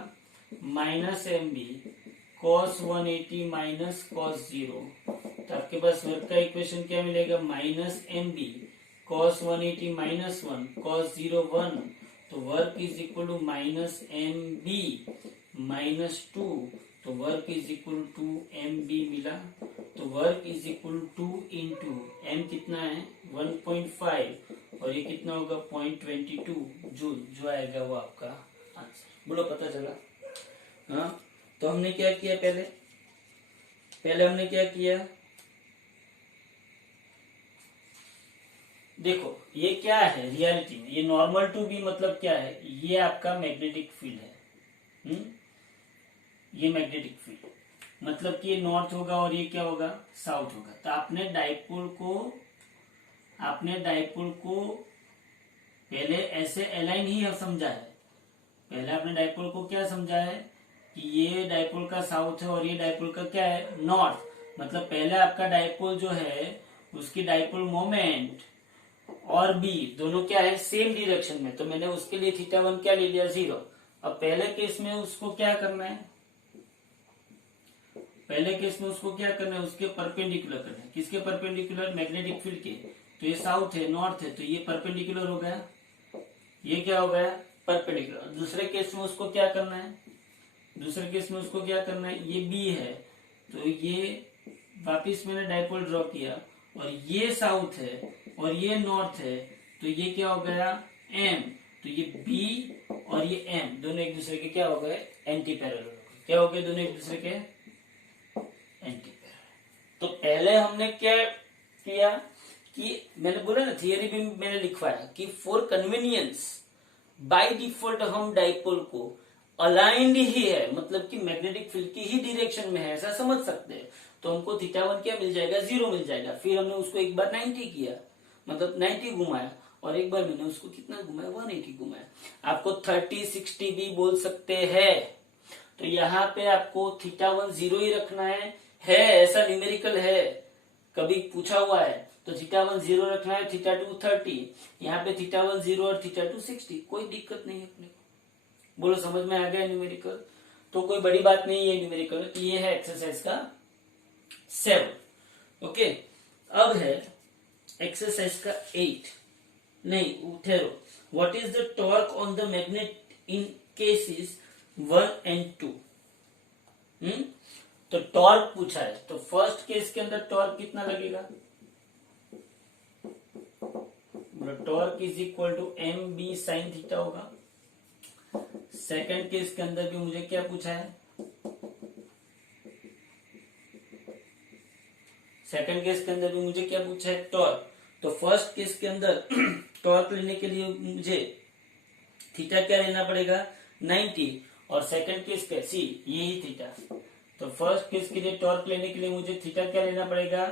Minus M B cos 180 minus cos 0. तो आपके पास वर्क का इक्वेशन क्या मिलेगा? Minus M B cos 180 minus 1 cos 0 1. तो work is equal to minus M B minus 2. तो work is equal to M B मिला. तो work is equal to into M कितना है? 1.5 और ये कितना होगा? 0.22 जूल. जो आएगा वो आपका आंसर. बोलो, पता चला? हाँ, तो हमने क्या किया? पहले हमने क्या किया? देखो, ये क्या है रियलिटी में? ये नॉर्मल टू बी मतलब क्या है? ये आपका मैग्नेटिक फील्ड है. ये मैग्नेटिक फील्ड मतलब कि ये नॉर्थ होगा और ये क्या होगा? साउथ होगा. तो आपने डाइपोल को पहले ऐसे अलाइन ही समझा है. पहले आपने डाइपोल को क्या समझा है कि ये डाइपोल का साउथ है और ये डाइपोल का क्या है? नॉर्थ. मतलब पहले आपका डाइपोल जो है उसकी डाइपोल मोमेंट और बी दोनों क्या है? सेम डायरेक्शन में. तो मैंने उसके लिए थीटा 1 क्या ले लिया? 0. अब पहले केस में उसको क्या करना है? उसके परपेंडिकुलर करना है. किसके परपेंडिकुलर? मैग्नेटिक फील्ड के. तो ये साउथ है, नॉर्थ है, तो ये परपेंडिकुलर हो गया. ये क्या हो गया? परपेंडिकुलर. दूसरे केस में उसको क्या करना है? ये बी है, तो ये वापिस मैंने डाइपोल ड्रॉ किया और ये साउथ है और ये नॉर्थ है, तो ये क्या हो गया? एम. तो ये बी और ये एम दोनों एक दूसरे के क्या हो गए? Anti parallel. क्या हो गए? दोनों एक दूसरे के एंटी पैरेलल. तो पहले हमने क्या किया कि मैंने बोला ना, थियरी भी मैंने लिखवाया कि फॉर कन्वीनियंस बाय डिफॉल्ट हम डाइपोल को अलाइंड ही है, मतलब कि मैग्नेटिक फील्ड की ही डायरेक्शन में है, ऐसा समझ सकते हैं. तो हमको थीटा 1 क्या मिल जाएगा? 0 मिल जाएगा. फिर हमने उसको एक बार 90 किया, मतलब 90 घुमाया, और एक बार मैंने उसको कितना घुमाया? 180 घुमाया. आपको 30 60 भी बोल सकते हैं. तो यहाँ पे आपको थीटा 1 0 ही रखना है. ऐसा न्यूमेरिकल है, कभी पूछा हुआ है. तो थीटा 1 0 रखना है, थीटा 2 30. यहाँ पे थीटा 1 0 और थीटा 2 60. कोई दिक्कत नहीं है अपने को. बोलो, समझ में आ गया न्यूमेरिकल? तो कोई बड़ी बात नहीं है न्यूमेरिकल. तो ये है एक्सरसाइज का 7. ओके, अब है एक्सरसाइज का 8. नहीं, ठहरो. What is the torque on the magnet in cases 1 and 2? तो टॉर्क पूछा है. तो फर्स्ट केस के अंदर टॉर्क कितना लगेगा? Torque is equal to M B sine theta होगा. सेकंड केस के अंदर भी मुझे क्या पूछा है? टॉर्क. तो फर्स्ट केस के अंदर टॉर्क लेने के लिए मुझे थीटा क्या लेना पड़ेगा? 90 और सेकंड केस क्या सी यही थीटा। तो फर्स्ट केस के लिए टॉर्क लेने के लिए मुझे थीटा क्या लेना पड़ेगा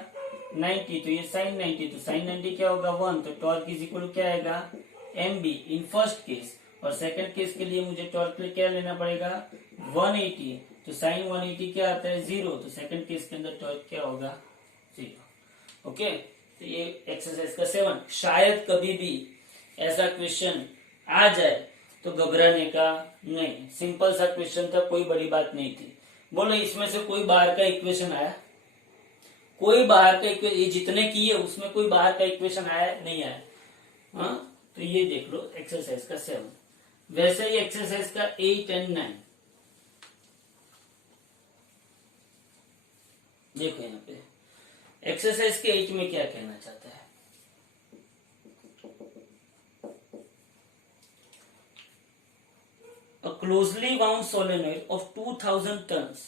90, तो ये साइन 90, तो साइन 90 क्या होगा 1, तो टॉर्क इज इक्वल क्या आएगा mb इन फर्स्ट केस। और सेकंड केस के लिए मुझे टॉर्क क्या लेना पड़ेगा 180, तो साइन 180 क्या आता है 0, तो सेकंड केस के अंदर टॉर्क क्या होगा 0। ओके, तो ये एक्सरसाइज का 7। शायद कभी भी ऐसा क्वेश्चन आ जाए तो घबराने का नहीं, सिंपल सा क्वेश्चन था, कोई बड़ी बात नहीं थी। बोलो इसमें से कोई बाहर का इक्वेशन आया, कोई बाहर का इक्वेशन, ये जितने किए उसमें कोई बाहर का इक्वेशन आया नहीं आया? हाँ, तो ये देख लो एक्सरसाइज का 7। वैसे ही एक्सरसाइज का 8 और 9 देखो यहाँ पे एक्सरसाइज के 8 में क्या कहना चाहता है। A closely wound solenoid of 2000 tons,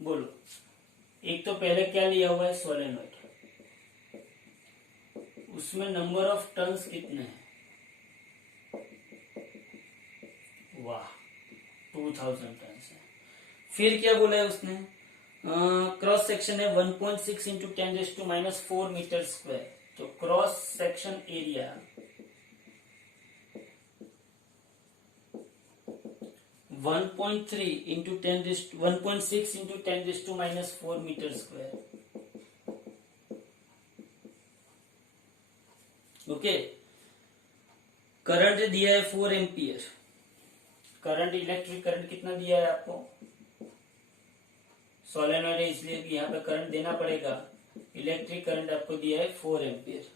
बोलो एक तो पहले क्या लिया हुआ है सोलेनोइड, उसमें नंबर ऑफ टन्स कितने हैं, वाह 2000 टन्स है। फिर क्या बोला है उसने, क्रॉस सेक्शन है 1.6 इंटू 10⁻⁻⁴ मीटर स्क्वायर, तो cross section area 1.3 into 1.6 into 10⁻⁴ metre square. Okay, current दिया है 4 एम्पियर, करंट इलेक्ट्रिक करंट कितना दिया है आपको, सोलेनोइड है इसलिए यहाँ पे करंट देना पड़ेगा, इलेक्ट्रिक करंट आपको दिया है 4 ampere.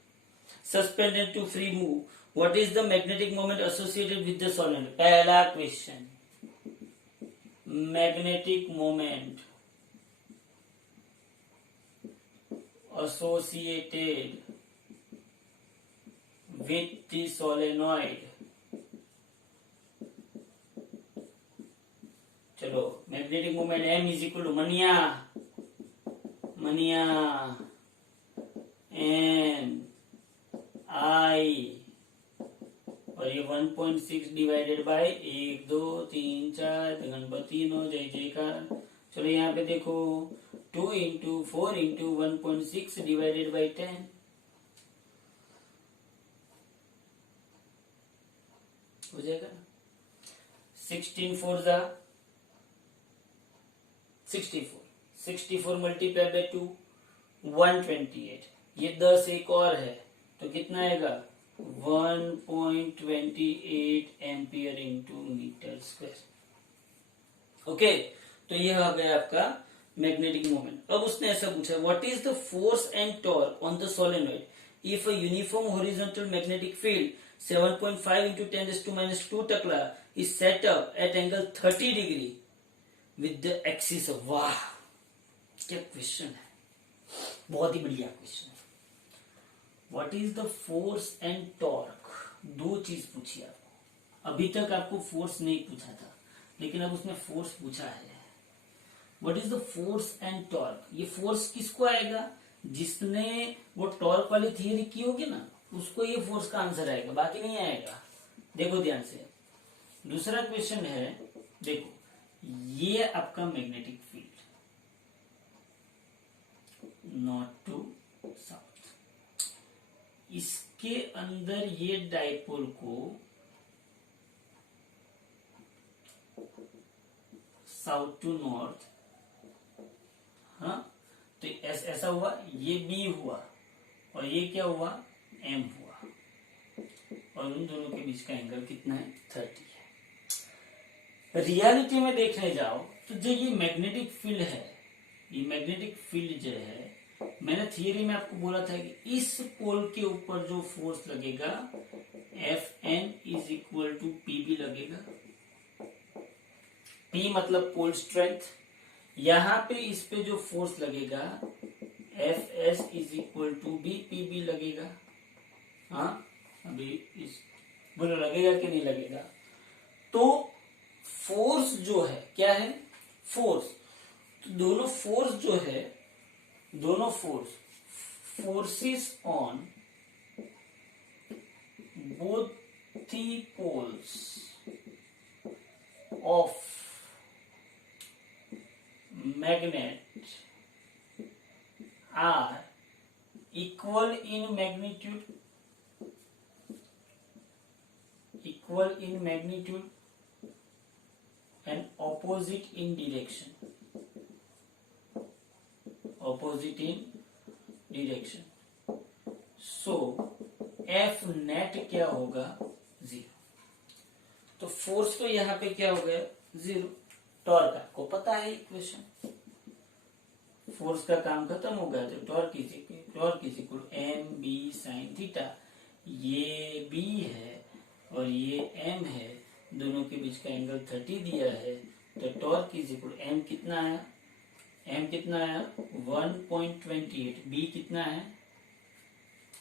Suspended to free move, what is the magnetic moment associated with the solenoid. पहला question, magnetic moment associated with the solenoid। चलो मैग्नेटिक मोमेंट m इज इक्वल टू मनिया n I, और ये 1.6 डिवाइडेड बाय 1 2 3 4, गणपति नो जय जयकार। चलो यहाँ पे देखो 2 इंटू 4 इंटू 1.6 डिवाइडेड बाई 10, हो जाएगा 16 4 जा 64 मल्टीप्लाई बाई 2 128, ये 10 एक और है तो कितना आएगा 1.28 ampere into metre square. Okay, तो ये आ गया आपका मैग्नेटिक मोमेंट। अब उसने ऐसा पूछा, what is the force and torque on the solenoid if a uniform horizontal magnetic field 7.5 into 10⁻² टकला is set up at angle 30 degree with the axis. वाह क्या क्वेश्चन है, बहुत ही बढ़िया क्वेश्चन है। What is the force and torque, दो चीज पूछी आपको, अभी तक आपको फोर्स नहीं पूछा था लेकिन अब उसने फोर्स पूछा है। What is the force and torque, ये फोर्स किसको आएगा, जिसने वो टॉर्क वाली थियरी की होगी ना उसको ये फोर्स का आंसर आएगा, बाकी नहीं आएगा। देखो ध्यान से, दूसरा क्वेश्चन है, देखो ये आपका magnetic field north to south, इसके अंदर ये डाइपोल को साउथ टू नॉर्थ, हाँ तो ऐसा हुआ, ये बी हुआ और ये क्या हुआ एम हुआ, और उन दोनों के बीच का एंगल कितना है 30 है। रियलिटी में देखने जाओ तो जो ये मैग्नेटिक फील्ड है, ये मैग्नेटिक फील्ड जो है, मैंने थियरी में आपको बोला था कि इस पोल के ऊपर जो फोर्स लगेगा Fn is equal to Pb लगेगा। P मतलब पोल स्ट्रेंथ, यहां पे इस पे जो फोर्स लगेगा Fs is equal to B Pb लगेगा। हाँ अभी इस बोलो लगेगा कि नहीं लगेगा। तो फोर्स जो है क्या है, फोर्स, तो दोनों फोर्स जो है, दोनों forces on both the poles of magnet are equal in magnitude and opposite in direction. So F net क्या होगा? 0. तो फोर्स तो यहाँ पे क्या हो गया? 0. टॉर्क आपको पता है इक्वेशन, फोर्स का काम खत्म हो गया तो torque is equal M B sine theta. ये बी है और ये एम है, दोनों के बीच का एंगल 30 दिया है, तो टॉर्क इज इक्वल एम कितना आया? 1.28. बी कितना है?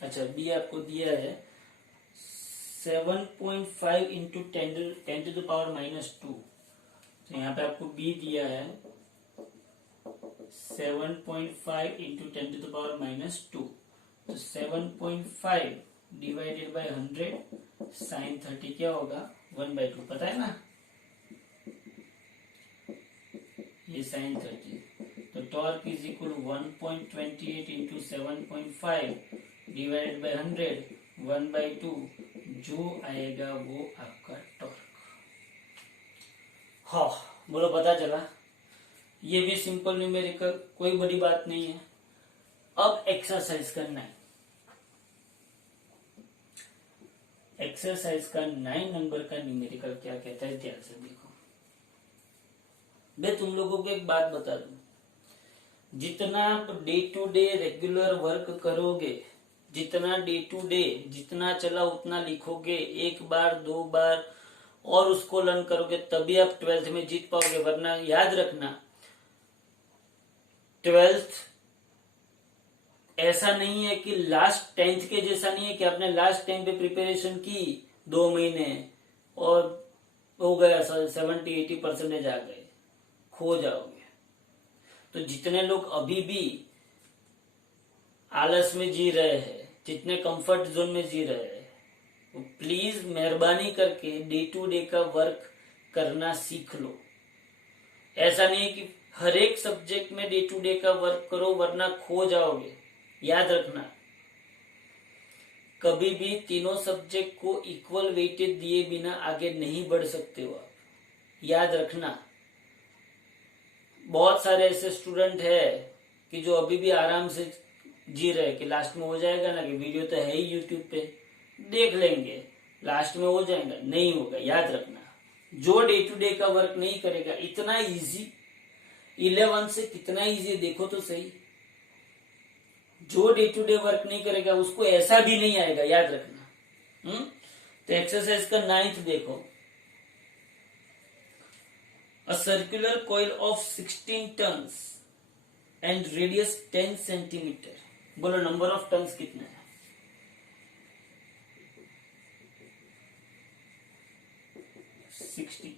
अच्छा, बी आपको दिया है 7.5 इंटू 10 टू द पावर -2. तो यहाँ पे आपको बी दिया है 7.5 इंटू 10 टू द पावर -2. तो 7.5 डिवाइडेड बाय 100 साइन 30 क्या होगा? 1/2. पता है ना ये साइन 30. तो torque is equal 1.28 into 7.5 divided by 100 1/2. जो आएगा वो आपका टॉर्क. हाँ, बोलो, पता चला? ये भी सिंपल न्यूमेरिकल, कोई बड़ी बात नहीं है. अब एक्सरसाइज करना है. एक्सरसाइज का 9 नंबर का न्यूमेरिकल क्या कहता है, ध्यान से देखो. मैं तुम लोगों को एक बात बता दूं, जितना आप day to day regular work करोगे, जितना डे टू डे जितना चला उतना लिखोगे, एक बार 2 बार और उसको लर्न करोगे, तभी आप 12th में जीत पाओगे. वरना याद रखना, 12th ऐसा नहीं है कि लास्ट 10th के जैसा नहीं है कि आपने लास्ट टाइम पे प्रिपरेशन की 2 महीने और हो गया 70-80% आ गए, खो जाओगे. तो जितने लोग अभी भी आलस में जी रहे हैं, जितने कंफर्ट जोन में जी रहे हैं, तो प्लीज मेहरबानी करके डे टू डे का वर्क करना सीख लो. ऐसा नहीं है कि हर एक सब्जेक्ट में डे टू डे का वर्क करो, वरना खो जाओगे. याद रखना, कभी भी तीनों सब्जेक्ट को इक्वल वेटेज दिए बिना आगे नहीं बढ़ सकते हो आप. याद रखना, बहुत सारे ऐसे स्टूडेंट है कि जो अभी भी आराम से जी रहे कि लास्ट में हो जाएगा ना, कि वीडियो तो है ही यूट्यूब पे, देख लेंगे, लास्ट में हो जाएगा. नहीं होगा. याद रखना, जो डे टू डे का वर्क नहीं करेगा, इतना इजी 11 से कितना इजी देखो तो सही. जो डे टू डे वर्क नहीं करेगा उसको ऐसा भी नहीं आएगा. याद रखना. तो एक्सरसाइज का 9th देखो. A circular coil of 16 tons and radius 10 centimeter. बोलो नंबर ऑफ टन्स कितने हैं? 60.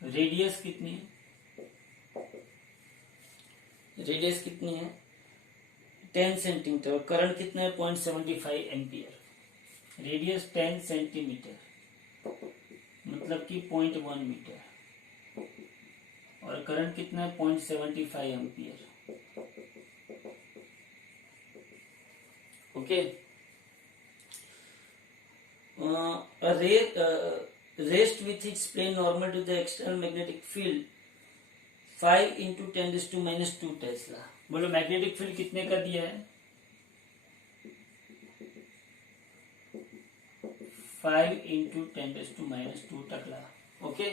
रेडियस कितनी है? रेडियस कितनी है? 10 सेंटीमीटर. और करंट कितना है? 0.75 एम्पियर. रेडियस 10 सेंटीमीटर मतलब कि 0.1 मीटर, और करंट कितना है? 0.75 ampere. Okay. Rest with its plane normal to the external magnetic field 5 into 10⁻² tesla. बोलो मैग्नेटिक फील्ड कितने का दिया है? 5 इंटू 10⁻² टकला. ओके.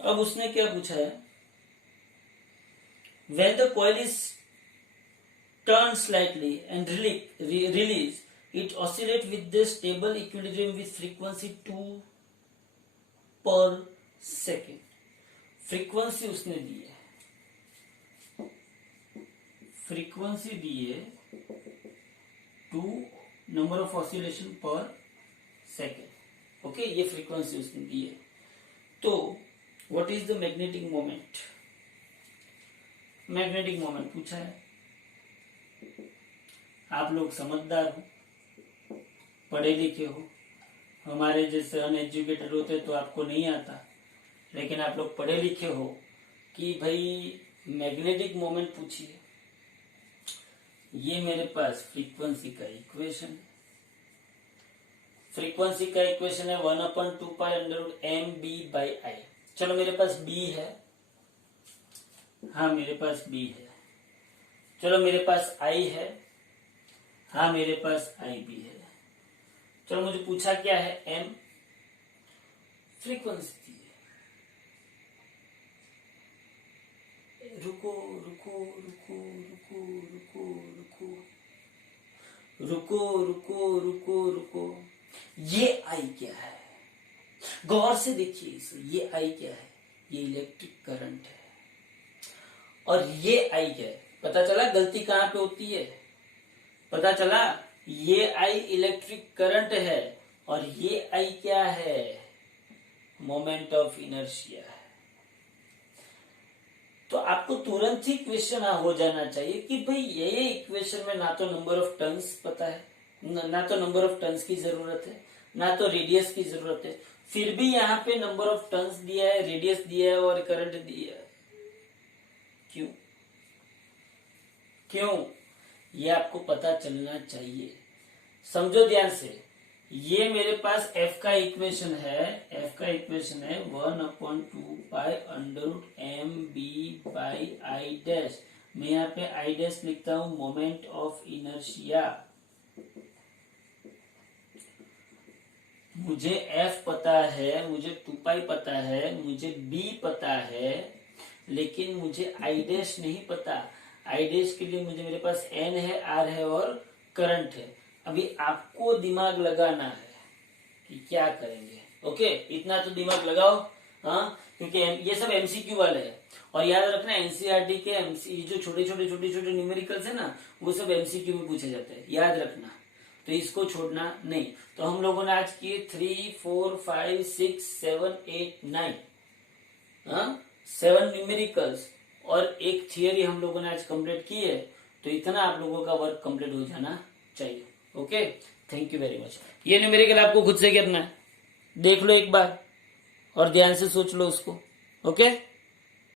अब उसने क्या पूछा है? When the coil is turned slightly and release, it oscillates with the stable equilibrium with frequency 2 per second. Frequency उसने दी है, फ्रीक्वेंसी दी है 2 नंबर ऑफ ऑसिलेशन पर सेकेंड. ओके, ये फ्रीक्वेंसी उसने दी है. तो what is the magnetic moment? Magnetic moment पूछा है. आप लोग समझदार हो, पढ़े लिखे हो, हमारे जैसे अनएजुकेटेड होते तो आपको नहीं आता, लेकिन आप लोग पढ़े लिखे हो कि भाई मैग्नेटिक मोमेंट पूछिए। ये मेरे पास फ्रीक्वेंसी का इक्वेशन है। फ्रीक्वेंसी का इक्वेशन है 1/2π√mb/i। चलो मेरे पास b है, हाँ मेरे पास b है। चलो मेरे पास i है, हाँ मेरे पास i भी है। चलो मुझे पूछा क्या है, m फ्रीक्वेंसी दी है। रुको रुको रुको रुको रुको रुको रुको रुको रुको रुको, ये आई क्या है? गौर से देखिए इसे, ये आई क्या है? ये इलेक्ट्रिक करंट है। और ये आई क्या है? पता चला गलती कहां पे होती है? पता चला, ये आई इलेक्ट्रिक करंट है और ये आई क्या है? मोमेंट ऑफ इनर्शिया है। तो आपको तुरंत ही क्वेश्चन हो जाना चाहिए कि भाई ये इक्वेशन में ना तो नंबर ऑफ टर्न्स पता है, ना तो नंबर ऑफ टर्न्स की जरूरत है, ना तो रेडियस की जरूरत है, फिर भी यहाँ पे नंबर ऑफ टर्न्स दिया है, रेडियस दिया है और करंट दिया है। क्यों? क्यों? ये आपको पता चलना चाहिए। समझो ध्यान से, ये मेरे पास f का इक्वेशन है, f का इक्वेशन है 1/2π√mb/i डैश। मैं यहाँ पे i डैश लिखता हूं, मोमेंट ऑफ इनर्शिया। मुझे f पता है, मुझे 2π पता है, मुझे b पता है, लेकिन मुझे i डैश नहीं पता। i डैश के लिए मुझे मेरे पास n है, r है और करंट है। अभी आपको दिमाग लगाना है कि क्या करेंगे। ओके, इतना तो दिमाग लगाओ, हाँ, क्योंकि ये सब एमसीक्यू वाले हैं। और याद रखना, एनसीईआरटी के जो छोटे छोटे न्यूमेरिकल्स है ना, वो सब एमसीक्यू में पूछे जाते हैं, याद रखना। तो इसको छोड़ना नहीं। तो हम लोगों ने आज किए 3, 4, 5, 6, 7, 8, 9, 7 न्यूमेरिकल्स और एक थियरी हम लोगों ने आज कंप्लीट की है। तो इतना आप लोगों का वर्क कंप्लीट हो जाना चाहिए। Okay, thank you very much. ये न्यूमेरिकल आपको खुद से करना है, देख लो एक बार और ध्यान से सोच लो उसको। ओके।